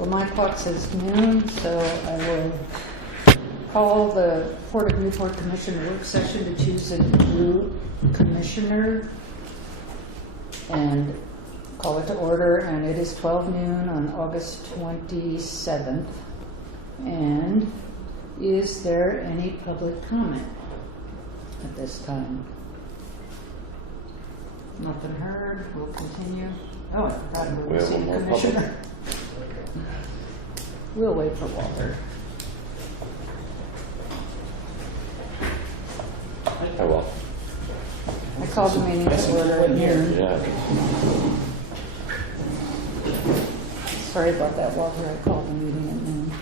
Well, my clock says noon, so I will call the Port of Newport Commission work session to choose a new commissioner and call it to order. And it is 12 noon on August 27th. And is there any public comment at this time? Nothing heard. We'll continue. Oh, I forgot we have see one the more commissioner. We'll wait for Walter. Oh, well. I called the meeting to order at noon. Yeah. Sorry about that, Walter. I called the meeting at noon.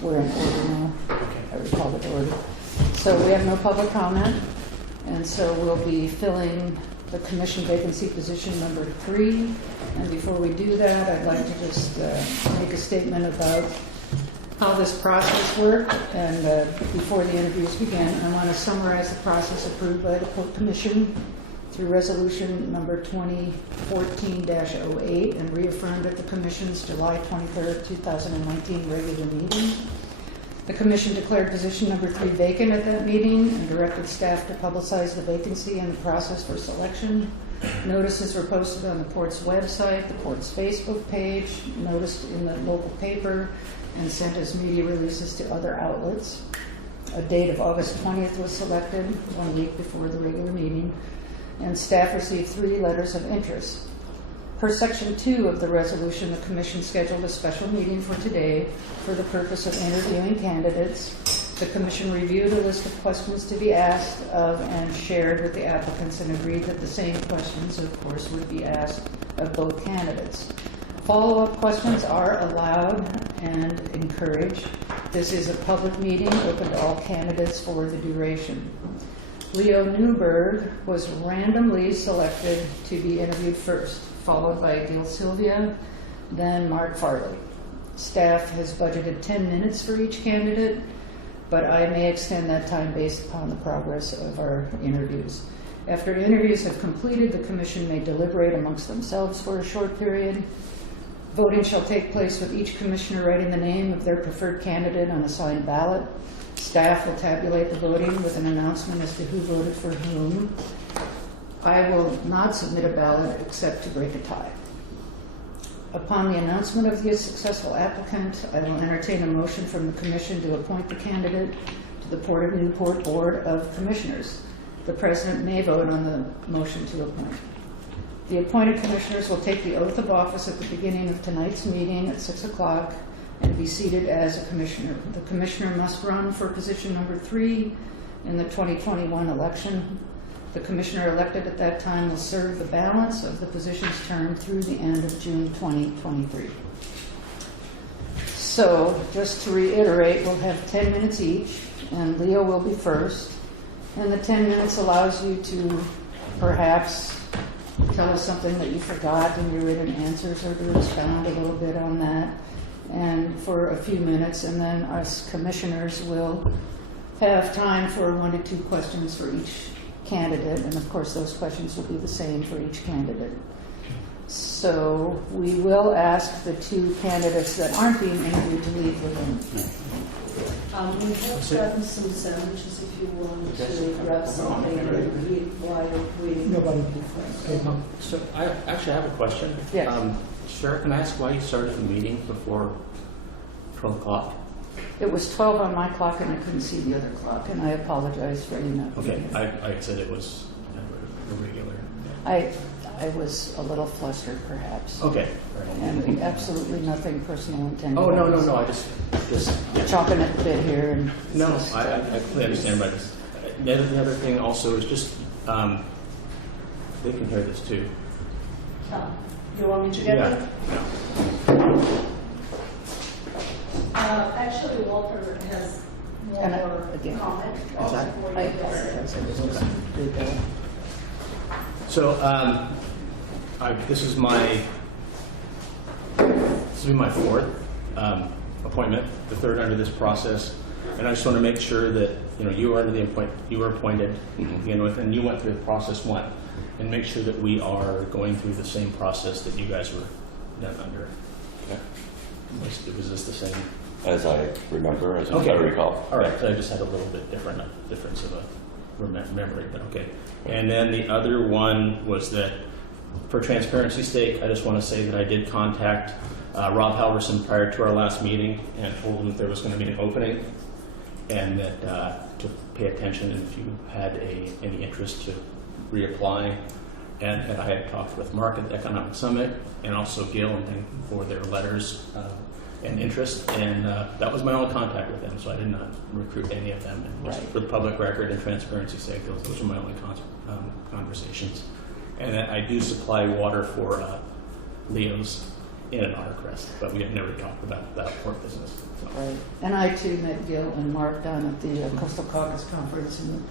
We're in order now. I recall the order. So we have no public comment, and so we'll be filling the commission vacancy position number 3. And before we do that, I'd like to just make a statement about how this process worked. And before the interviews begin, I want to summarize the process approved by the Port Commission through resolution number 2014-08 and reaffirmed at the Commission's July 23rd, 2019 regular meeting. The Commission declared position number 3 vacant at that meeting and directed staff to publicize the vacancy and the process for selection. Notices were posted on the Port's website, the Port's Facebook page, noticed in the local paper, and sent as media releases to other outlets. A date of August 20th was selected, 1 week before the regular meeting, and staff received 3 letters of interest. Per Section 2 of the resolution, the Commission scheduled a special meeting for today for the purpose of interviewing candidates. The Commission reviewed a list of questions to be asked of and shared with the applicants and agreed that the same questions, of course, would be asked of both candidates. Follow-up questions are allowed and encouraged. This is a public meeting open to all candidates for the duration. Leo Newberg was randomly selected to be interviewed first, followed by Gil Sylvia, then Mark Farley. Staff has budgeted 10 minutes for each candidate, but I may extend that time based upon the progress of our interviews. After interviews have completed, the Commission may deliberate amongst themselves for a short period. Voting shall take place with each commissioner writing the name of their preferred candidate on a signed ballot. Staff will tabulate the voting with an announcement as to who voted for whom. I will not submit a ballot except to break a tie. Upon the announcement of the successful applicant, I will entertain a motion from the Commission to appoint the candidate to the Port of Newport Board of Commissioners. The President may vote on the motion to appoint. The appointed commissioners will take the oath of office at the beginning of tonight's meeting at 6 o'clock and be seated as a commissioner. The commissioner must run for position number 3 in the 2021 election. The commissioner elected at that time will serve the balance of the position's term through the end of June 2023. So, just to reiterate, we'll have 10 minutes each, and Leo will be first. And the 10 minutes allows you to perhaps tell us something that you forgot in your written answers or to expound a little bit on that, and for a few minutes, and then us commissioners will have time for 1 to 2 questions for each candidate, and of course those questions will be the same for each candidate. So we will ask the 2 candidates that aren't being interviewed to leave the room. We have gotten some sandwiches if you want to grab something and eat while waiting. Nobody. So I actually have a question. Yes. Sure, can I ask why you started the meeting before 12 o'clock? It was 12 on my clock and I couldn't see the other clock, and I apologize for you not being Okay, here. I said it was a regular. I was a little flustered perhaps. Okay. And absolutely nothing personal intended. Oh, no, I just yeah. Chopping at the bit here. And No, I completely understand, but the other thing also is just, they can hear this too. You want me to get it? Yeah. Actually, Walter has And more again, comment. I apologize. I just did that. So, this is my 4th appointment, the 3rd under this process, and I just want to make sure that you were appointed to begin with, and you went through process 1, and make sure that we are going through the same process that you guys were done under. Okay. Was this the same? As I remember, as I Okay. recall. All right, so I just had a little bit difference of a memory, but okay. And then the other one was that, for transparency's sake, I just want to say that I did contact Rob Halverson prior to our last meeting and told him that there was going to be an opening, and that to pay attention and if you had any interest to reapply. And that I had talked with Mark at the Economic Summit and also Gil and thanked them for their letters and interest. And that was my only contact with them, so I did not recruit any of them. And just Right. for the public record and transparency's sake, those were my only conversations. And that I do supply water for Leo's in an Ottercrest, but we had never talked about that port business. So. Right. And I too met Gil and Mark down at the Coastal Caucus Conference, and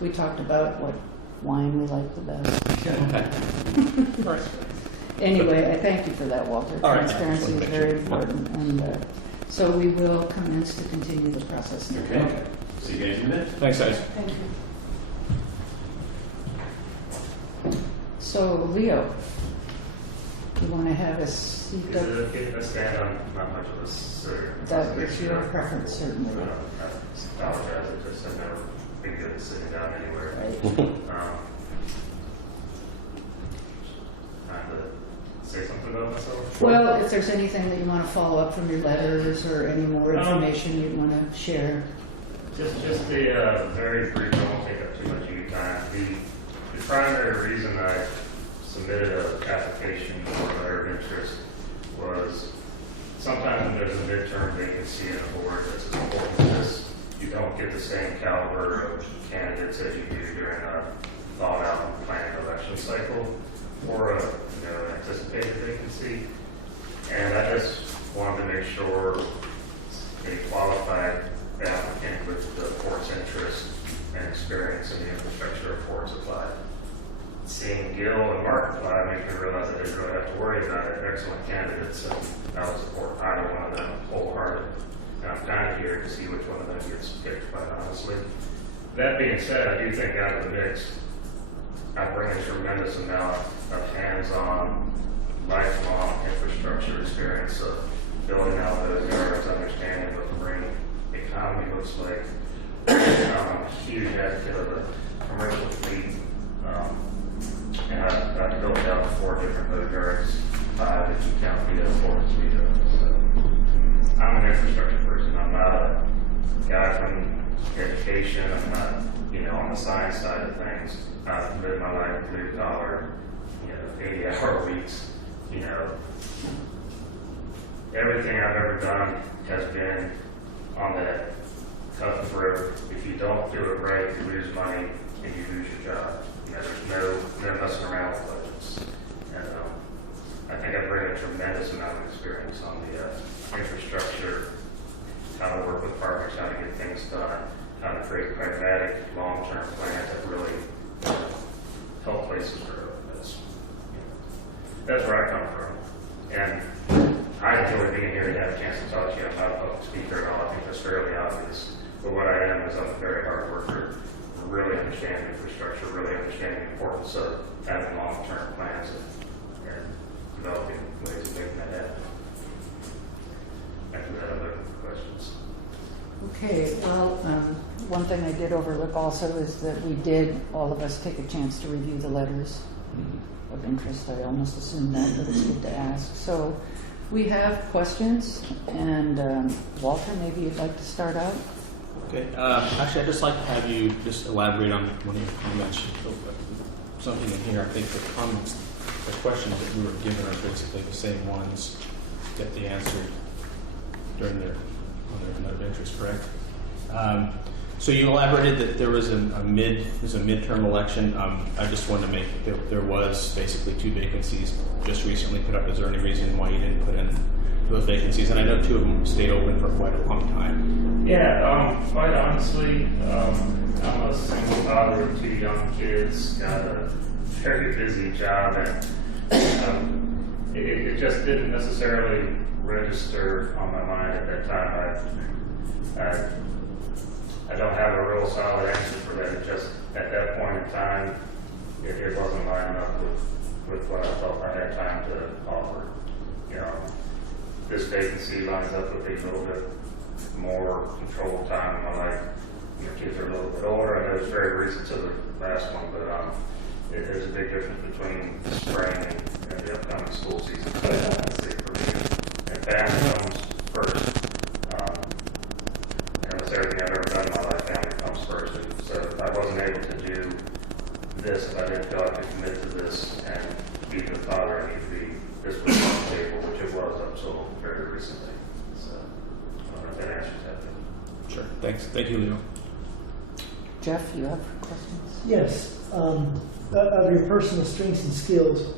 we talked about what wine we like the best. Okay. All right. Anyway, I thank you for that, Walter. All right. Transparency is very important, and so we will commence to continue the process. Okay. See you guys in a minute. Thanks, guys. Thank you. So, Leo, you want to have a seat Is up? it okay if I stand on not much of a sir? That is your preference, certainly. I apologize, I just have never been good at sitting down anywhere. Right. Time to say something about myself? Well, if there's anything that you want to follow up from your letters or any more information you'd want to share. Just a very brief, I won't take up too much of your time. The primary reason I submitted an application for a letter of interest was sometimes when there's a midterm vacancy in a board that's as important as this, you don't get the same caliber of candidates as you do during a thought-out and planned election cycle or an anticipated vacancy. And I just wanted to make sure a qualified applicant with the port's interest and experience in the infrastructure of ports applied. Seeing Gil and Mark apply made me realize I didn't really have to worry about it. Excellent candidates, and I would support either one of them wholeheartedly. And I'm kind of here to see which one of them gets picked, quite honestly. That being said, I do think out of the mix, I bring a tremendous amount of hands-on, lifelong infrastructure experience of building out those yards, understanding what the marine economy looks like. I'm a huge advocate of the commercial fleet. And I've built out 4 different boat yards, 5 if you count the 4 Toledo. So I'm an infrastructure person. I'm not a guy from education. I'm not, on the science side of things. I've lived my life blue collar, 80-hour weeks. Everything I've ever done has been on that tough road. If you don't do it right, you lose money and you lose your job. There's no messing around with budgets. And I think I bring a tremendous amount of experience on the infrastructure, how to work with partners, how to get things done, how to create pragmatic, long-term plans that really help places grow. That's where I come from. And I enjoy being here to have a chance to talk to you. I'm not a public speaker at all. I think that's fairly obvious. But what I am is I'm a very hard worker. Really understand infrastructure, really understand the importance of having long-term plans and developing ways of making that happen. After that, other questions. Okay, well, one thing I did overlook also is that we did, all of us, take a chance to review the letters of interest. I almost assumed that, but it's good to ask. So we have questions, and Walter, maybe you'd like to start out? Okay. Actually, I'd just like to have you just elaborate on one of your comments. Something in here, I think the comments, the questions that we were given are basically the same ones that they answered during their note of interest, correct? So you elaborated that there was a midterm election. I just wanted to make there was basically 2 vacancies just recently put up. Is there any reason why you didn't put in those vacancies? And I know 2 of them stayed open for quite a long time. Yeah, quite honestly, I'm a single father of 2 young kids, got a very busy job, and it just didn't necessarily register on my mind at that time. I don't have a real solid answer for that. It just, at that point in time, it wasn't lining up with what I felt I had time to offer. this vacancy lines up with a little bit more controlled time in my life. Your kids are a little bit older. I know it's very recent to the last one, but there's a big difference between the spring and the upcoming school season. So I'd say for me, and family comes first. And that's everything I've ever done in my life. Family comes first. And so if I wasn't able to do this, if I didn't feel I could commit to this and be the father I need to be, this was on the table, which it was up till very recently. So I don't know if that answers that. Sure. Thanks. Thank you, Leo. Jeff, you have questions? Yes, of your personal strengths and skills,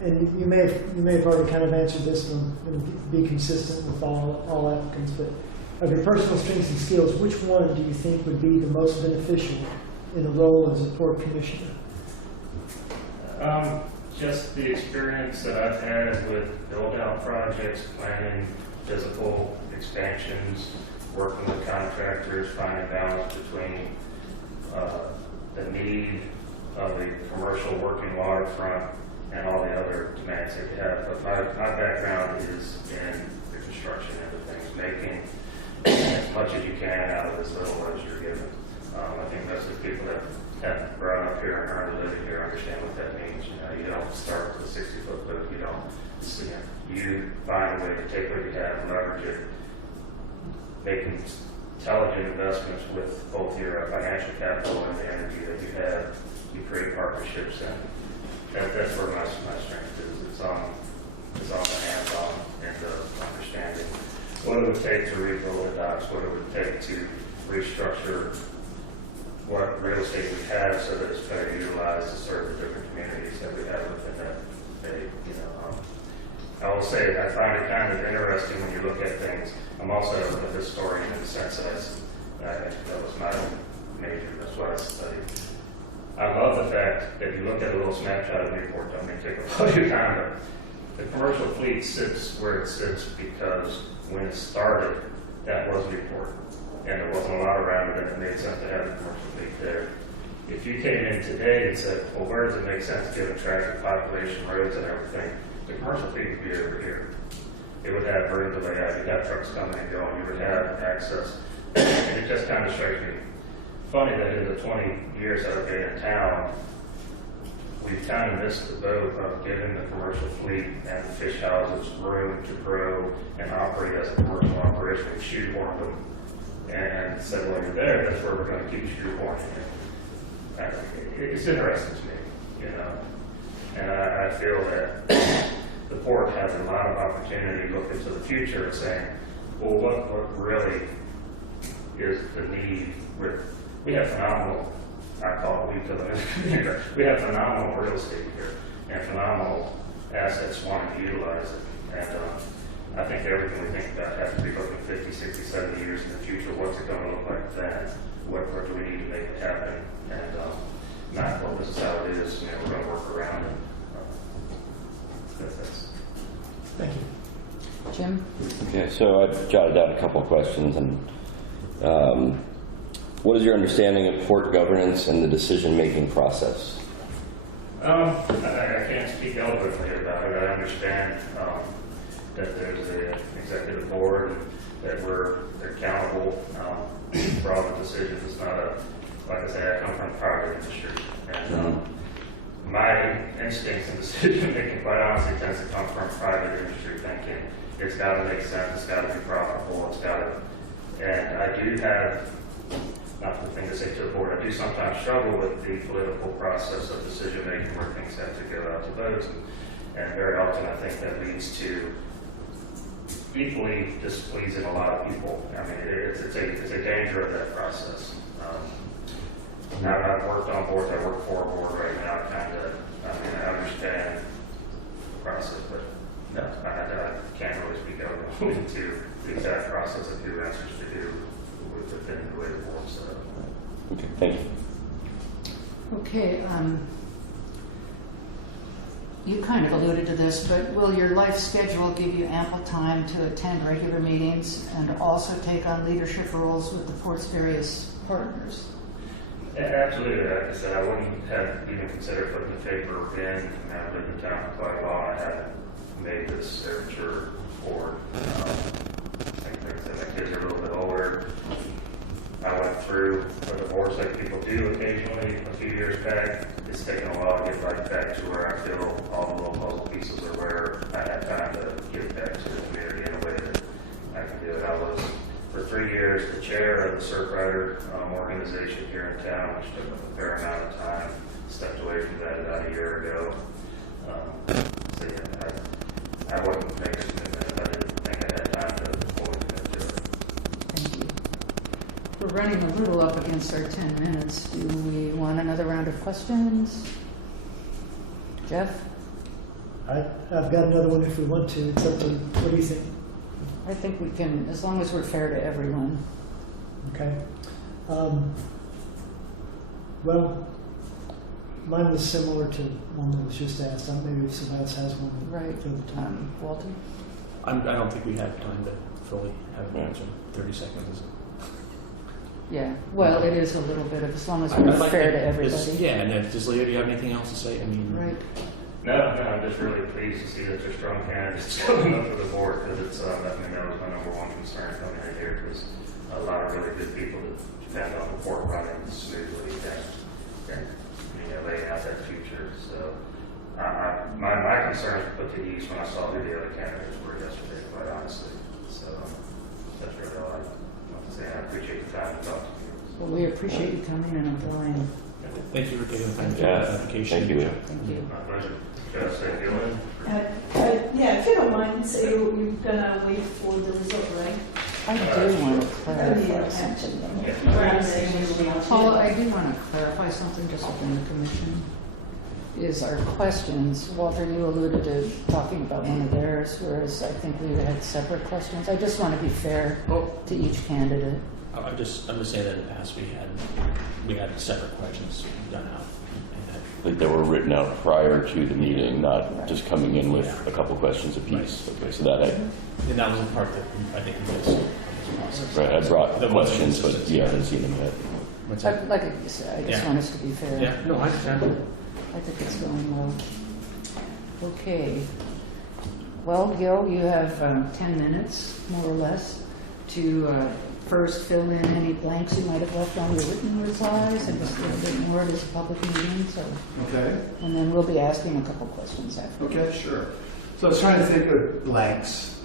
and you may have already kind of answered this one and be consistent with all applicants, but of your personal strengths and skills, which one do you think would be the most beneficial in a role as a port commissioner? Just the experience that I've had with build-out projects, planning physical expansions, working with contractors, finding balance between the need of a commercial working waterfront and all the other demands that you have. But my background is in the construction end of things, making as much as you can out of as little as you're given. I think most of the people that have grown up here and earned a living here understand what that means. You know, you don't start with a 60-foot boat. You don't. You find a way to take what you have, leverage it, making intelligent investments with both your financial capital and the energy that you have. You create partnerships, and that's where my strength is. It's on the hands-on and the understanding what it would take to rebuild the docks, what it would take to restructure what real estate we have so that it's better utilized to serve the different communities that we have within that state. You know, I will say I find it kind of interesting when you look at things. I'm also a historian in the sense that that was my major. That's what I studied. I love the fact that you look at a little snapshot of Newport. Don't mean to take up all your time, but the commercial fleet sits where it sits because when it started, that was Newport. And there wasn't a lot around it, and it made sense to have the commercial fleet there. If you came in today and said, well, where does it make sense given traffic, population, roads, and everything, the commercial fleet would be over here. It would have room to lay out. You'd have trucks coming and going. You would have access. And it just kind of strikes me funny that in the 20 years that I've been in town, we've kind of missed the boat of giving the commercial fleet and the fish houses room to grow and operate as a commercial operation. We shoehorned them and said, well, you're there, that's where we're going to keep shoehorning it. It's interesting to me, you know. And I feel that the port has a lot of opportunity to look into the future and saying, well, what really is the need with, we have phenomenal, I call it we have phenomenal real estate here and phenomenal assets wanting to utilize it. And I think everything we think about has to be looking 50, 60, 70 years in the future. What's it going to look like then? What do we need to make it happen? And not, well, this is how it is, you know, we're going to work around it. That's Thank you. Jim? Okay, so I've jotted down a couple of questions. And what is your understanding of port governance and the decision-making process? I can't speak eloquently about it. I understand that there's an executive board and that we're accountable for all the decisions. It's not a, like I say, I come from the private industry. And my instincts and decision making, quite honestly, tends to come from private industry thinking. It's got to make sense. It's got to be profitable. It's got to, and I do have, not the thing to say to the board, I do sometimes struggle with the political process of decision making where things have to go out to votes. And very often I think that leads to equally displeasing a lot of people. I mean, it's a danger of that process. Now that I've worked on boards, I work for a board right now, I understand the process, but no, I can't really speak eloquently into the exact process of who answers to who within the way the board set up. Okay, thank you. Okay, you kind of alluded to this, but will your life schedule give you ample time to attend regular meetings and also take on leadership roles with the port's various partners? Absolutely. Like I said, I wouldn't have even considered putting the paper in. I've lived in town for quite a while. I haven't made this signature for divorce like people do occasionally a few years back. It's taken a while to get right back to where I feel all the little puzzle pieces are where I have time to give back to the community in a way that I can do it. I was, for 3 years, the chair of the Surfrider organization here in town, which took a fair amount of time. Stepped away from that about a year ago. So yeah, I wouldn't make a commitment if I didn't think I had time to fully commit to it. Thank you. We're running a little up against our 10 minutes. Do we want another round of questions? Jeff? I've got another one if we want to. It's up to, what do you think? I think we can, as long as we're fair to everyone. Okay. Well, mine was similar to one that was just asked. Maybe if somebody else has one. Right. fill the time. Walter? I don't think we have time to fully have an answer. 30 seconds is. Yeah, well, it is a little bit of, as long as I'd we're like fair to is- everybody. Yeah, and then, does Leo, do you have anything else to say? I mean, Right. No, I'm just really pleased to see that there's strong candidates coming up for the board, because it's, that was my number one concern coming in here, because a lot of really good people that depend on the board running smoothly and laying out that future. So, my concerns were put to ease when I saw who the other candidates were yesterday, quite honestly. So, that's really all I want to say. I appreciate the time to talk to you. Well, we appreciate you coming and applying. thank you for taking the time to do Yeah, the application. thank you, Leo. Thank you. My pleasure. Should I say Gillian? Yeah, if you don't mind, so you're gonna wait for the result, right? I do want to clarify something. Paula, I do want to clarify something just within the commission. Is our questions, Walter, you alluded to talking about one of theirs, whereas I think we had separate questions. I just want to be fair to each candidate. I'm just saying that in the past we had separate questions done out. Like they were written out prior to the meeting, not just coming in with a couple questions apiece. Okay, so that And that was the part that I think was process. I brought That wasn't questions, but consistent. yeah, I didn't see them yet. What's that? Like you said, I just Yeah. want us to be fair. Yeah, no, I understand. I think it's going well. Okay. Well, Gil, you have 10 minutes, more or less, to first fill in any blanks you might have left on your written replies and just a little bit more. It is a public meeting, so. Okay, And then we'll be asking a couple questions after. okay, sure. So I was trying to think of blanks.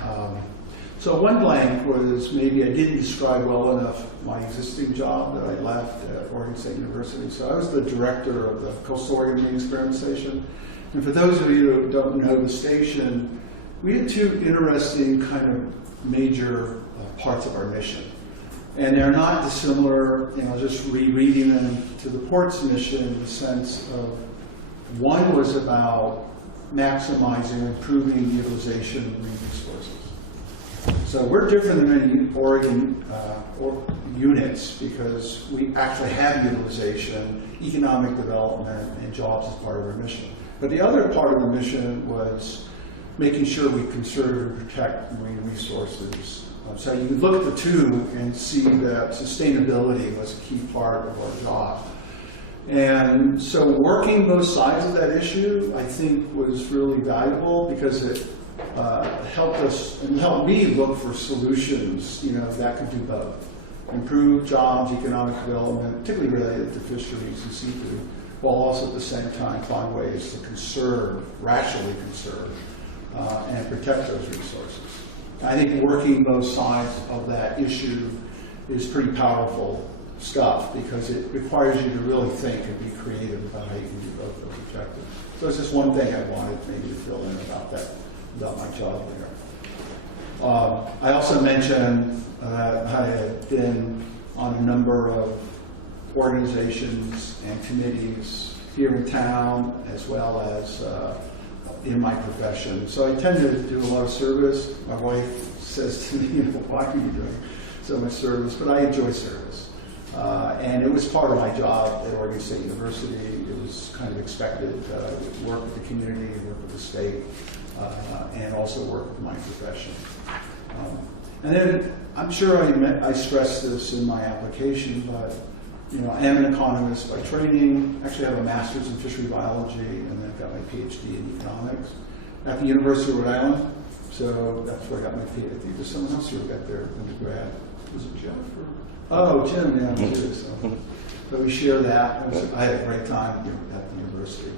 So one blank was maybe I didn't describe well enough my existing job that I left at Oregon State University. So I was the director of the Coastal Oregon Marine Experiment Station. And for those of you who don't know the station, we had two interesting kind of major parts of our mission. And they're not dissimilar, just rereading them to the port's mission in the sense of one was about maximizing, improving the utilization of marine resources. So we're different than many Oregon units because we actually have utilization, economic development, and jobs as part of our mission. But the other part of the mission was making sure we conserve and protect marine resources. So you look at the two and see that sustainability was a key part of our job. And so working both sides of that issue, I think, was really valuable because it helped us and helped me look for solutions, that could do both. Improve jobs, economic development, particularly related to fisheries and seafood, while also at the same time find ways to conserve, rationally conserve, and protect those resources. I think working both sides of that issue is pretty powerful stuff because it requires you to really think and be creative about how you can do both those objectives. So it's just one thing I wanted maybe to fill in about that, about my job there. I also mentioned I had been on a number of organizations and committees here in town as well as in my profession. So I tend to do a lot of service. My wife says to me, why are you doing so much service? But I enjoy service. And it was part of my job at Oregon State University. It was kind of expected to work with the community, work with the state, and also work with my profession. And then I'm sure I stressed this in my application, but I am an economist by training. Actually, I have a master's in fishery biology, and then I've got my PhD in economics at the University of Rhode Island. So that's where I got my PhD. There's someone else who got their undergrad. Was it Jeff? Oh, Jim, yeah, too. So but we share that. I had a great time at the university.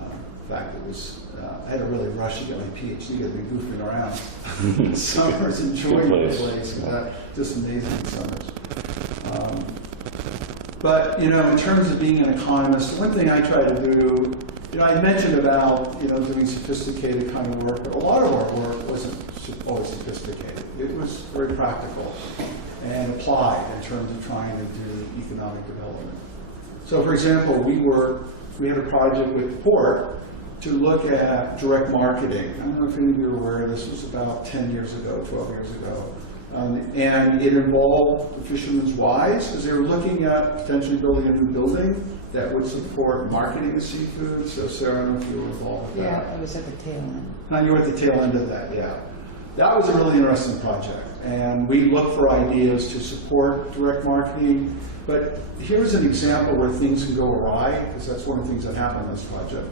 In fact, it was, I had to really rush to get my PhD. I'd be goofing around. Summers, enjoying the place. Just amazing summers. But, you know, in terms of being an economist, one thing I try to do, you know, I mentioned about, you know, doing sophisticated kind of work, but a lot of our work wasn't always sophisticated. It was very practical and applied in terms of trying to do economic development. So, for example, we had a project with the port to look at direct marketing. I don't know if any of you are aware, this was about 10 years ago, 12 years ago. And it involved the Fisherman's Wives, because they were looking at potentially building a new building that would support marketing of seafood. So, Sarah, I don't know if you were involved with that. Yeah, I was at the tail end. Now, you were at the tail end of that, yeah. That was a really interesting project. And we looked for ideas to support direct marketing. But here's an example where things can go awry, because that's one of the things that happened in this project.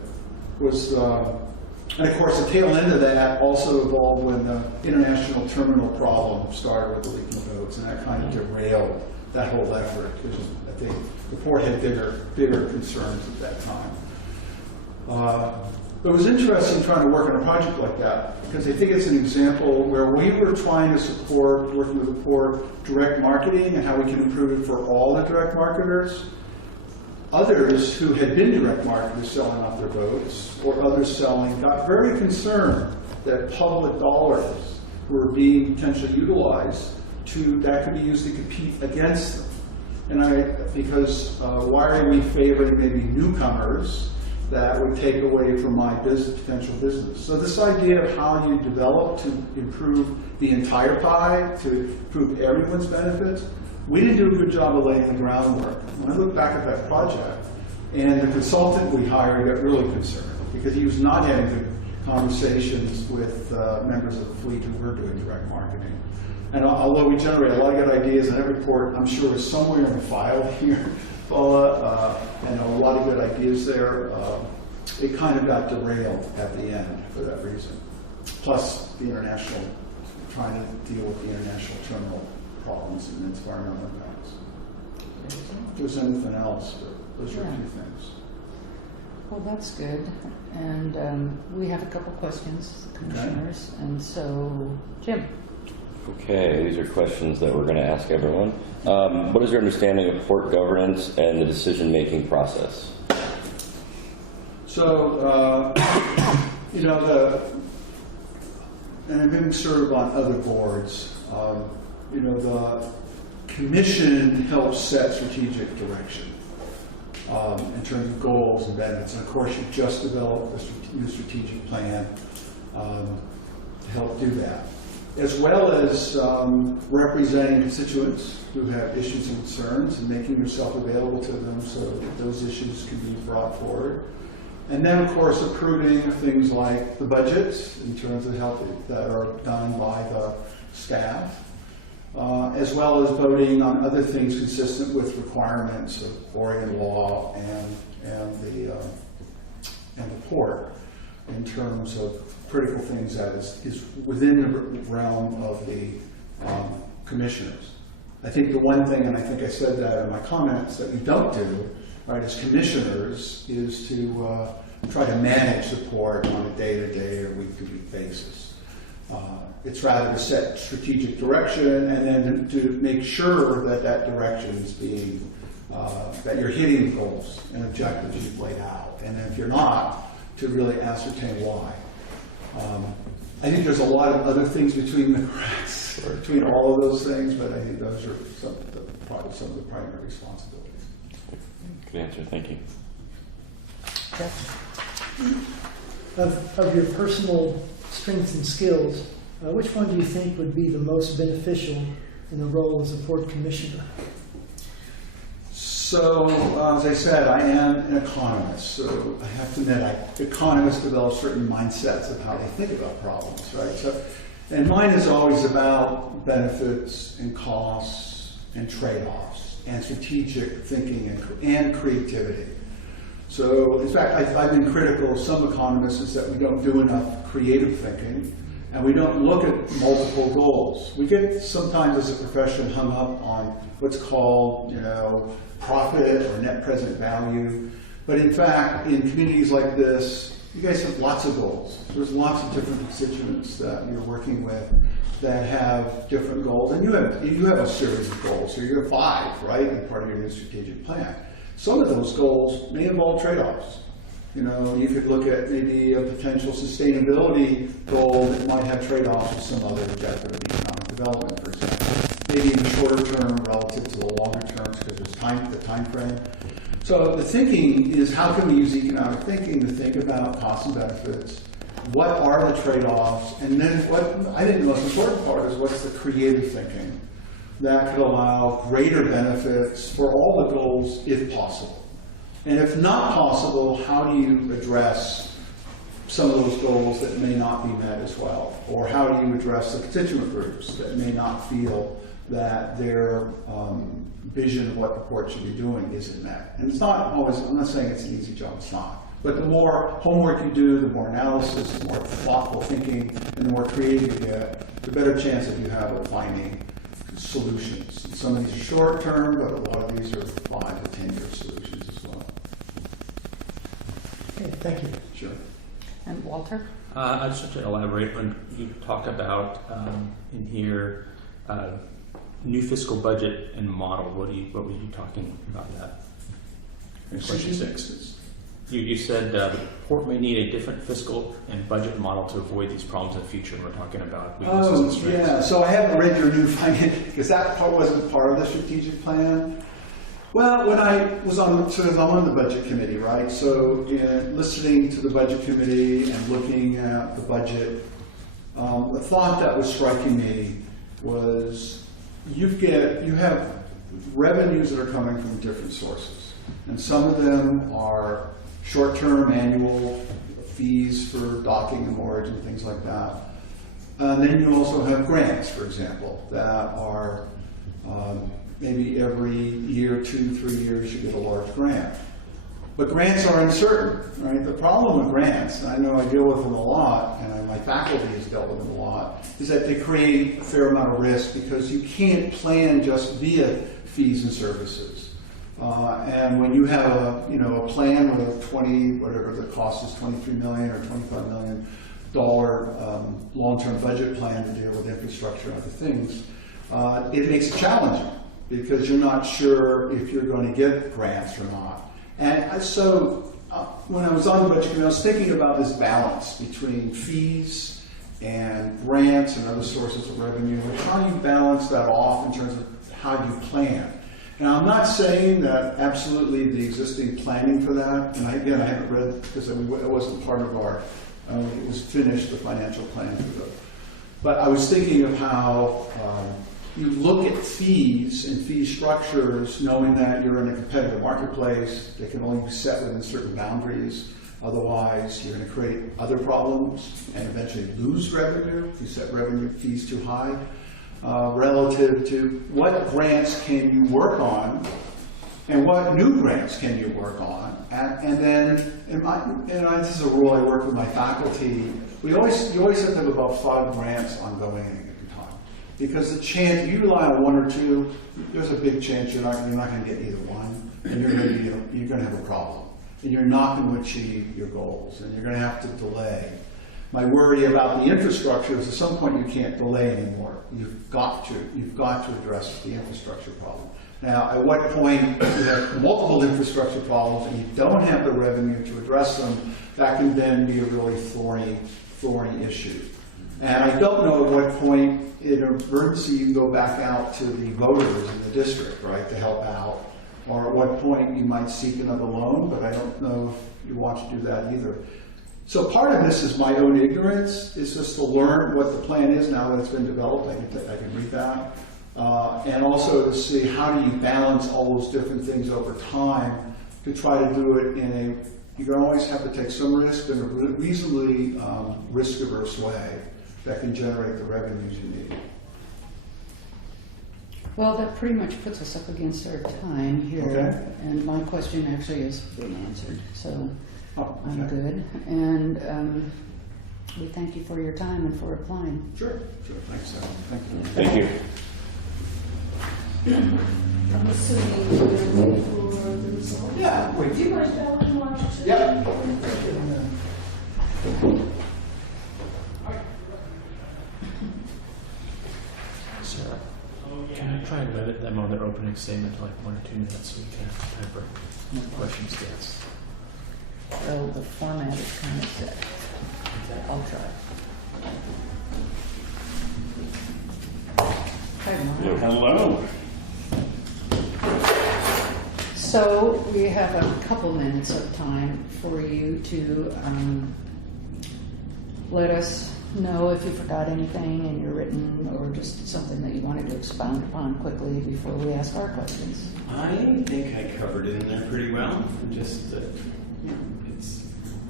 And of course, the tail end of that also evolved when the international terminal problem started with the leaking boats, and that kind of derailed that whole effort, because I think the port had bigger concerns at that time. It was interesting trying to work on a project like that, because I think it's an example where we were trying to support, working with the port, direct marketing and how we can improve it for all the direct marketers. Others who had been direct marketers selling off their boats, or others selling, got very concerned that public dollars were being potentially utilized that could be used to compete against them. Because why are we favoring maybe newcomers that would take away from my potential business? So this idea of how you develop to improve the entire pie, to improve everyone's benefits, we didn't do a good job of laying the groundwork. When I look back at that project, and the consultant we hired got really concerned because he was not having good conversations with members of the fleet who were doing direct marketing. And although we generate a lot of good ideas, and that report, I'm sure, is somewhere in the file here, Paula, and a lot of good ideas there, it kind of got derailed at the end for that reason. Plus, trying to deal with the international terminal problems and environmental impacts. If there's anything else, but those are a few things. Well, that's good. And we have a couple questions, commissioners. Okay. And so, Jim. Okay, these are questions that we're going to ask everyone. What is your understanding of port governance and the decision-making process? So, you know, and I've been served on other boards. You know, the commission helps set strategic direction in terms of goals and benefits. And of course, you've just developed a new strategic plan to help do that, as well as representing constituents who have issues and concerns and making yourself available to them so that those issues can be brought forward. And then, of course, approving things like the budgets in terms of health that are done by the staff. As well as voting on other things consistent with requirements of Oregon law and the port in terms of critical things that is within the realm of the commissioners. I think the one thing, and I think I said that in my comments, that we don't do, right, as commissioners is to try to manage the port on a day-to-day or week-to-week basis. It's rather to set strategic direction and then to make sure that that direction is being, that you're hitting goals and objectives you've laid out. And if you're not, to really ascertain why. I think there's a lot of other things between the cracks, between all of those things, but I think those are probably some of the primary responsibilities. Good answer, thank you. Of your personal strengths and skills, which one do you think would be the most beneficial in the role as a port commissioner? So, as I said, I am an economist, so I have to admit, economists develop certain mindsets of how they think about problems, right? So, and mine is always about benefits and costs and trade-offs and strategic thinking and creativity. So, in fact, I've been critical of some economists is that we don't do enough creative thinking and we don't look at multiple goals. We get sometimes as a profession hung up on what's called, profit or net present value. But in fact, in communities like this, you guys have lots of goals. There's lots of different constituents that you're working with that have different goals, and you have a series of goals. So you have 5, right, in part of your new strategic plan. Some of those goals may involve trade-offs. You could look at maybe a potential sustainability goal that might have trade-offs with some other objective of economic development, for example. Maybe in the shorter term relative to the longer terms because there's the time frame. So the thinking is, how can we use economic thinking to think about costs and benefits? What are the trade-offs? And then what I think the most important part is, what's the creative thinking that could allow greater benefits for all the goals if possible? And if not possible, how do you address some of those goals that may not be met as well? Or how do you address the constituent groups that may not feel that their vision of what the port should be doing isn't met? And it's not always, I'm not saying it's an easy job, it's not. But the more homework you do, the more analysis, the more thoughtful thinking, and the more creative you get, the better chance that you have of finding solutions. And some of these are short term, but a lot of these are 5 to 10 year solutions as well. Okay, thank you. Sure. And Walter? I just want to elaborate when you talk about in here new fiscal budget and model. What were you talking about that? In question 6. You said the port may need a different fiscal and budget model to avoid these problems in the future. And we're talking about weaknesses and strengths. Yeah. So I haven't read your new financial, because that part wasn't part of the strategic plan. Well, when I was I'm on the budget committee, right? So listening to the budget committee and looking at the budget, the thought that was striking me was you have revenues that are coming from different sources, and some of them are short-term annual fees for docking and mooring and things like that. And then you also have grants, for example, that are maybe every year, 2, 3 years, you get a large grant. But grants are uncertain, right? The problem with grants, and I know I deal with them a lot, and my faculty has dealt with them a lot, is that they create a fair amount of risk because you can't plan just via fees and services. And when you have a plan with a whatever the cost is, $23 million or $25 million long-term budget plan to deal with infrastructure and other things, it makes it challenging because you're not sure if you're going to get grants or not. And so when I was on the budget committee, I was thinking about this balance between fees and grants and other sources of revenue, and how do you balance that off in terms of how you plan? Now, I'm not saying that absolutely the existing planning for that, and again, I haven't read, because it wasn't part of our, it was finished, the financial plan for the, but I was thinking of how you look at fees and fee structures knowing that you're in a competitive marketplace, they can only be set within certain boundaries, otherwise you're going to create other problems and eventually lose revenue if you set revenue fees too high. Relative to what grants can you work on and what new grants can you work on. And then, this is a rule I work with my faculty, you always have to have about 5 grants ongoing at a given time. Because the chance, if you rely on 1 or 2, there's a big chance you're not going to get either one, and you're going to have a problem. And you're not going to achieve your goals, and you're going to have to delay. My worry about the infrastructure is at some point you can't delay anymore. You've got to address the infrastructure problem. Now, at what point you have multiple infrastructure problems and you don't have the revenue to address them, that can then be a really thorny issue. And I don't know at what point in an emergency you can go back out to the voters in the district, right, to help out. Or at what point you might seek another loan, but I don't know if you want to do that either. So part of this is my own ignorance, is just to learn what the plan is now that it's been developed. I can read that. And also to see how do you balance all those different things over time to try to do it in a, you're going to always have to take some risk in a reasonably risk-averse way that can generate the revenues you need. Well, that pretty much puts us up against our time here. Okay. And my question actually has been answered, so Oh, okay. I'm good. And We thank you for your time and for applying. Sure, thanks, Sal. Thank you. Thank you. I'm assuming you're waiting for the result. Yeah, wait. Do you mind if Alan watches it? Yeah. Sarah, can I try and limit them on their opening statement to like 1 or 2 minutes so we can have time for questions to ask? So the format is kind of set. I'll try. Hi, Mark. Hello. So we have a couple minutes of time for you to let us know if you forgot anything in your written or just something that you wanted to expound upon quickly before we ask our questions. I think I covered it in there pretty well. Just that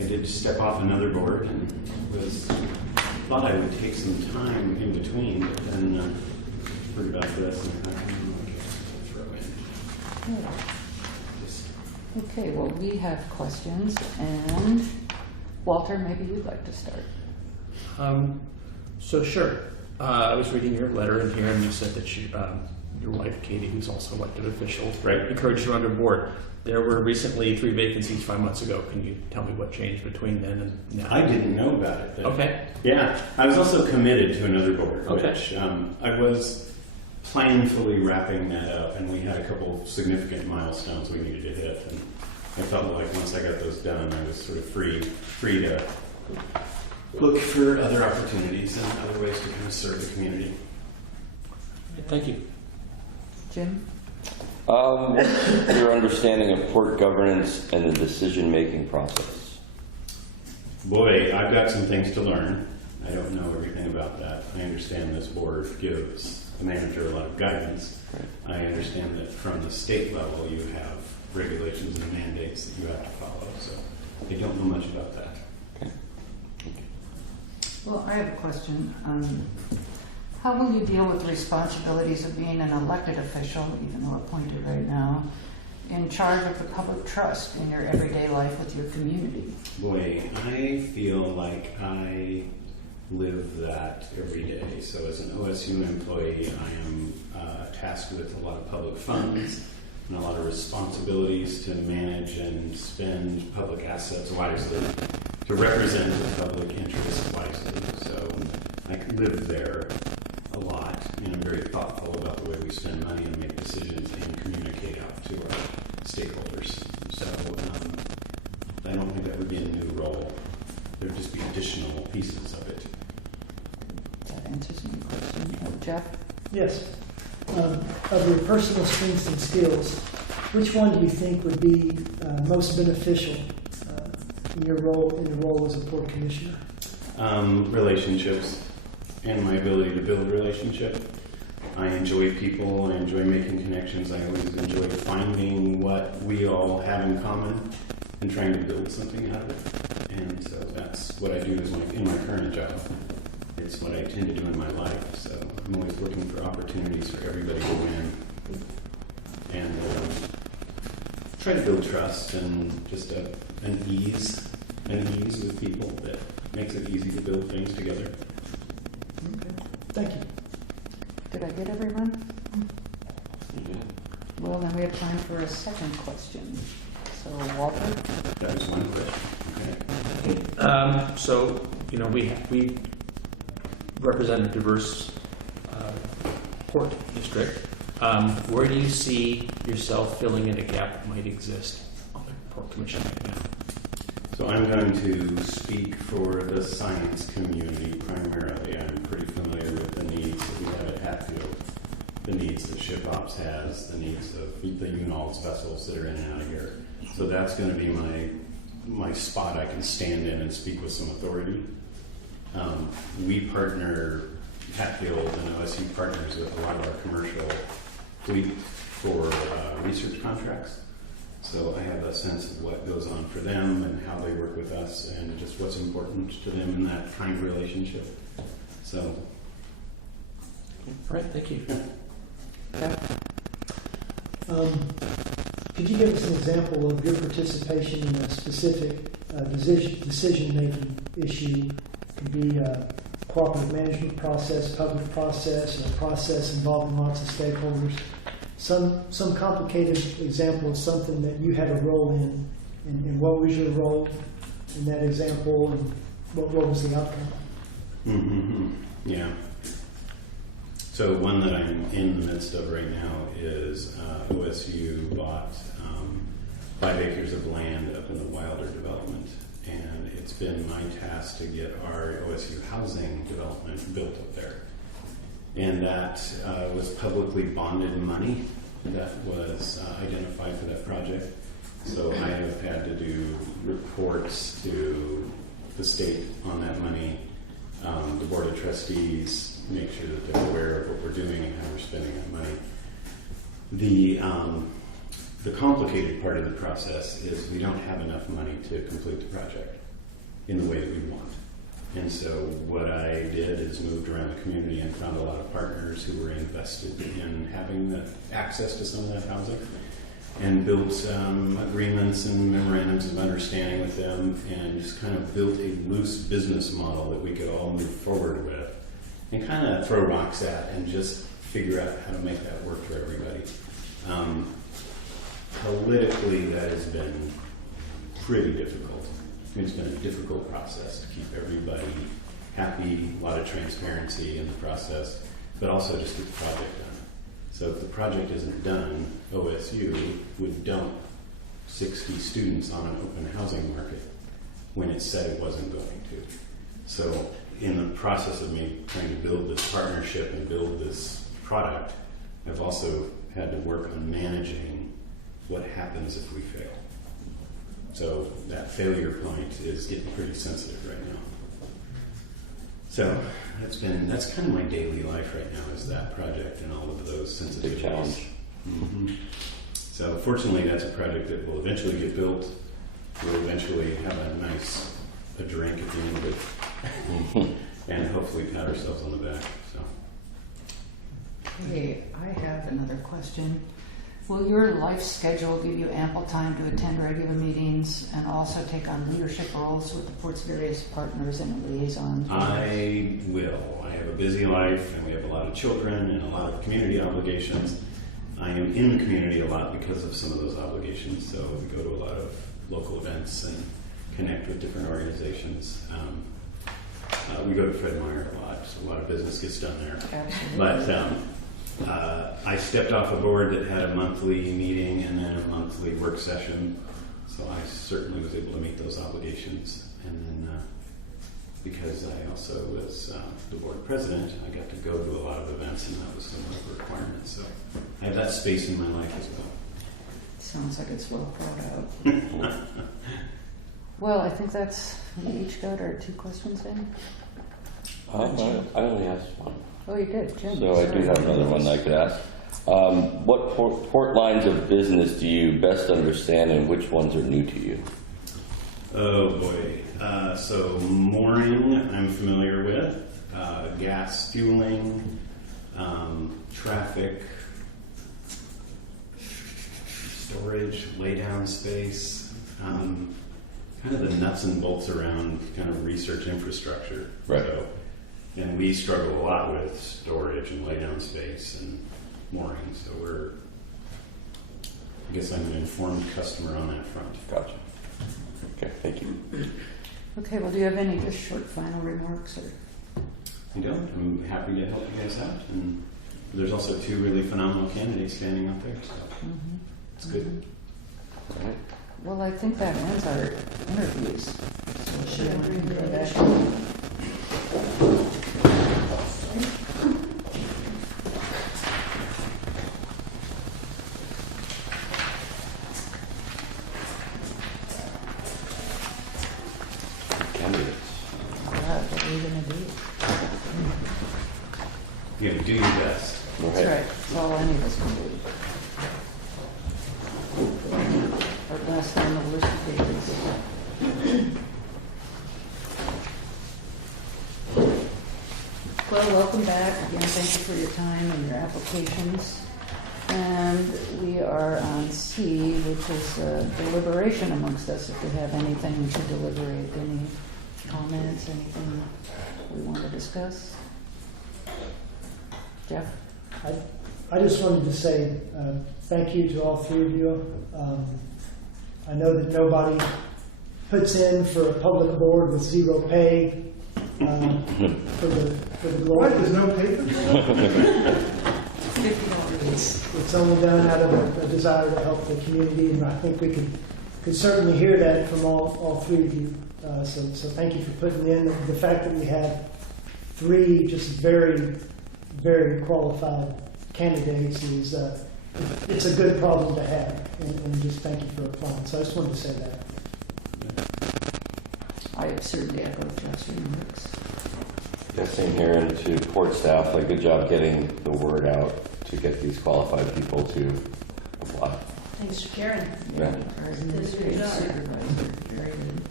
I did step off another board and thought I would take some time in between, but then heard about this and I thought, throw in. Just Okay, well, we have questions, and Walter, maybe you'd like to start. So sure. I was reading your letter in here, and you said that your wife, Katie, who's also elected official, right, encouraged you under board. There were recently 3 vacancies 5 months ago. Can you tell me what changed between then and now? I didn't know about it. Okay. Yeah, I was also committed to another board, Okay. which I was planfully wrapping that up, and we had a couple significant milestones we needed to hit, and I felt like once I got those done, I was sort of free to look for other opportunities and other ways to kind of serve the community. Thank you. Jim? What's your understanding of port governance and the decision-making process? Boy, I've got some things to learn. I don't know everything about that. I understand this board gives the manager a lot of guidance. Right. I understand that from the state level you have regulations and mandates that you have to follow, so I don't know much about that. Okay. Well, I have a question. How will you deal with the responsibilities of being an elected official, even though appointed right now, in charge of the public trust in your everyday life with your community? Boy, I feel like I live that every day. So as an OSU employee, I am tasked with a lot of public funds and a lot of responsibilities to manage and spend public assets wisely, to represent the public interest wisely. So I live there a lot, and I'm very thoughtful about the way we spend money and make decisions and communicate out to our stakeholders. So I don't think that would be a new role. There would just be additional pieces of it. That answers my question. Jeff? Yes. Of your personal strengths and skills, which one do you think would be most beneficial in your role as a port commissioner? Relationships and my ability to build relationship. I enjoy people. I enjoy making connections. I always enjoy finding what we all have in common and trying to build something out of it. And so that's what I do in my current job. It's what I tend to do in my life. So I'm always looking for opportunities for everybody to win. And try to build trust and just an ease with people that makes it easy to build things together. Okay. Thank you. Did I get everyone? Well, then we have time for a second question. So, Walter? That was one question. Okay. So, we represent a diverse port district. Where do you see yourself filling in a gap that might exist on the Port Commission right now? So I'm going to speak for the science community primarily. I'm pretty familiar with the needs that we have at Hatfield, the needs that ShipOps has, the needs of the UNOLS vessels that are in and out of here. So that's going to be my spot I can stand in and speak with some authority. We partner, Hatfield and OSU partners with a lot of our commercial fleet for research contracts. So I have a sense of what goes on for them and how they work with us and just what's important to them in that kind of relationship. So. All right, thank you. Could you give us an example of your participation in a specific decision-making issue It could be a cooperative management process, public process, or a process involving lots of stakeholders. Some complicated example of something that you had a role in, and what was your role in that example, and what was the outcome? Mm-hmm. Yeah. So one that I'm in the midst of right now is OSU bought 5 acres of land up in the Wilder development, and it's been my task to get our OSU housing development built up there. And that was publicly bonded money that was identified for that project. So I have had to do reports to the state on that money, the board of trustees, make sure that they're aware of what we're doing and how we're spending that money. The complicated part of the process is we don't have enough money to complete the project in the way that we want. And so what I did is moved around the community and found a lot of partners who were invested in having the access to some of that housing, and built agreements and memorandums of understanding with them, and just kind of built a loose business model that we could all move forward with and kind of throw rocks at and just figure out how to make that work for everybody. Politically, that has been pretty difficult. I mean, it's been a difficult process to keep everybody happy, a lot of transparency in the process, but also just get the project done. So if the project isn't done, OSU would dump 60 students on an open housing market when it said it wasn't going to. So in the process of me trying to build this partnership and build this product, I've also had to work on managing what happens if we fail. So that failure point is getting pretty sensitive right now. So that's kind of my daily life right now, is that project and all of those sensitive Big challenge. Mm-hmm. So fortunately, that's a project that will eventually get built. We'll eventually have a drink at the end of it, and hopefully pat ourselves on the back. So. Okay, I have another question. Will your life schedule give you ample time to attend regular meetings and also take on leadership roles with the port's various partners and liaisons? I will. I have a busy life, and we have a lot of children and a lot of community obligations. I am in the community a lot because of some of those obligations, so we go to a lot of local events and connect with different organizations. We go to Fred Meyer a lot, so a lot of business gets done there. Absolutely. But I stepped off a board that had a monthly meeting and then a monthly work session, so I certainly was able to meet those obligations. And then because I also was the board president, I got to go to a lot of events, and that was some of the requirements. So I have that space in my life as well. Sounds like it's well thought out. Well, I think we each got our 2 questions in. I only asked one. Oh, you did, Jim. So I do have another one that I could ask. What port lines of business do you best understand, and which ones are new to you? Oh boy. So mooring, I'm familiar with. Gas fueling, traffic, storage, laydown space, kind of the nuts and bolts around kind of research infrastructure. Right. So, and we struggle a lot with storage and laydown space and mooring. So I guess I'm an informed customer on that front. Gotcha. Okay, thank you. Okay, well, do you have any just short final remarks? Or? You don't? I'm happy to help you guys out. And there's also 2 really phenomenal candidates standing up there. So it's good. All right. Well, I think that ends our interviews. So should we go back? Candidates. Yeah, what are you going to do? You gotta do your best. Go That's ahead. right. That's all any of us can do. Our best on the list of favorites. Well, welcome back. Again, thank you for your time and your applications. And we are on C, which is deliberation amongst us, if we have anything to deliberate, any comments, anything we want to discuss? Jeff? I just wanted to say thank you to all three of you. I know that nobody puts in for a public board with zero pay for the What, glory. there's no paper? It's only done out of a desire to help the community, and I think we could certainly hear that from all three of you. So thank you for putting in. The fact that we have three just very, very qualified candidates is it's a good problem to have, and just thank you for applying. So I just wanted to say that. I certainly echo Jeff's remarks. Yeah, same here, and to port staff, like, good job getting the word out to get these qualified people to apply. Thanks for Karen. Yeah. Our Did a good administrative job. supervisor, very good.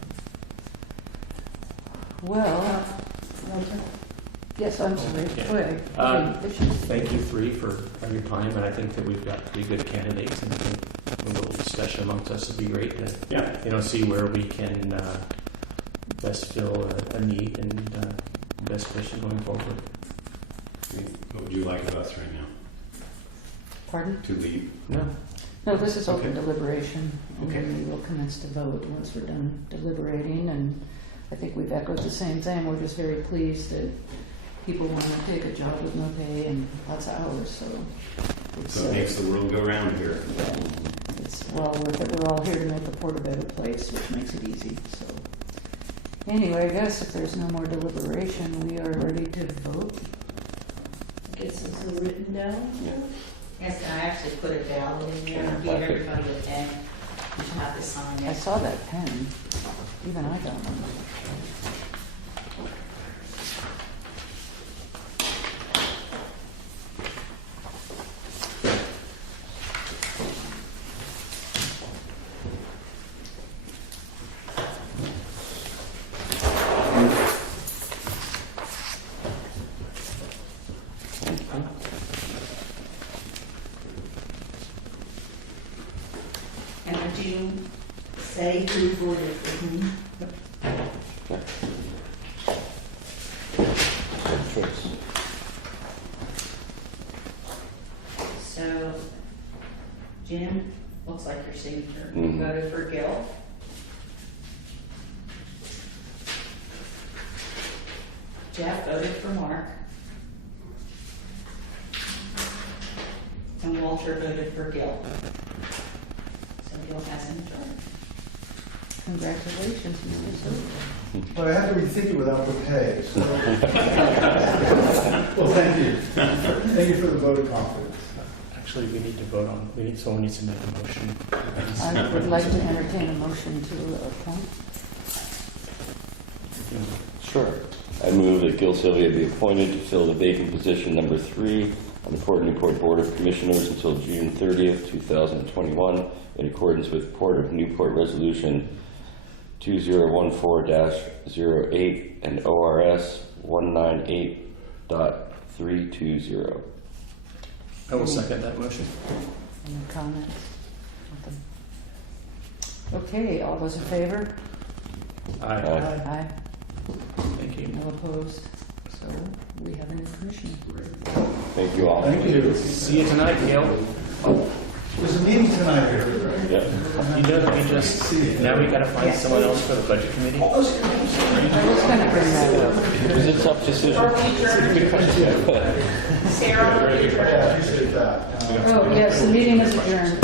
Well, yes, I'm sorry, Yeah. go ahead. Thank you three for your time, and I think that we've got three good candidates, and I think a little discussion amongst us would be great to, Yeah. see where we can best fill a need and best position going forward. What would you like of us right now? Pardon? To leave? No. No, this is open Okay. deliberation, and Okay. then we will commence to vote once we're done deliberating, and I think we've echoed the same thing. We're just very pleased that people want to take a job with no pay and lots of hours, so it's, So it makes the world go round here. it's well worth it. We're all here to make the port a better place, which makes it easy, so. Anyway, I guess if there's no more deliberation, we are ready to vote. Get some written down. Yes, and I actually put it down in there and gave everybody a pen. You should have to sign I it. saw that pen. Even I got one. And would you say who voted for whom? Good choice. So, Jim, looks like your signature, Mhm. voted for Gil. Jeff voted for Mark. And Walter voted for Gil. So Gil has a majority. Congratulations, Mr. Silver. But I have to rethink it without the pay, so. Well, thank you. Thank you for the vote of confidence. Actually, we need to vote on, someone needs to make a motion. I would like to entertain a motion to appoint. Sure. I move that Gil Sylvia be appointed to fill the vacant position number 3 on the Port of Newport Board of Commissioners until June 30th, 2021, in accordance with Port of Newport Resolution 2014-08 and ORS 198.320. I will second that motion. Any comments? Nothing. Okay, all those in favor? Aye. Aye. Aye. Thank you. No opposed. So we have a new commission. Thank you all. Thank you. See you tonight, Gail. There's a meeting tonight here. Yeah. Now we gotta find someone else for the budget committee. I was going to bring that up. It was a tough decision. Sarah, I appreciate that. Oh, yes, the meeting is adjourned.